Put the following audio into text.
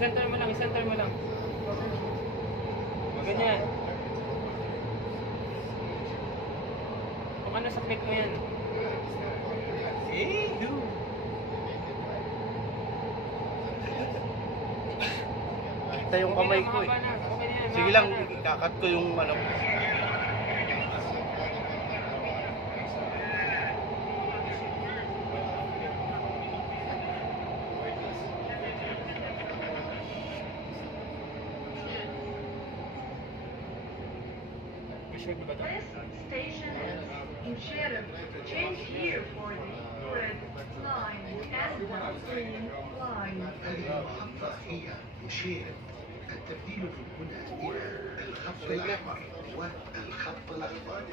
Center mo lang, center mo lang. Ganyan. Kung ano sa click mo yan. Kita yung kamay ko eh. Sige lang, ikakat ko yung ano. Sure ba ito? This station is in Sheriff. Change here for the red line and the green line. المحطة هي مشير. التبديل هنا إلى الخط الأحمر والخط الأخضر.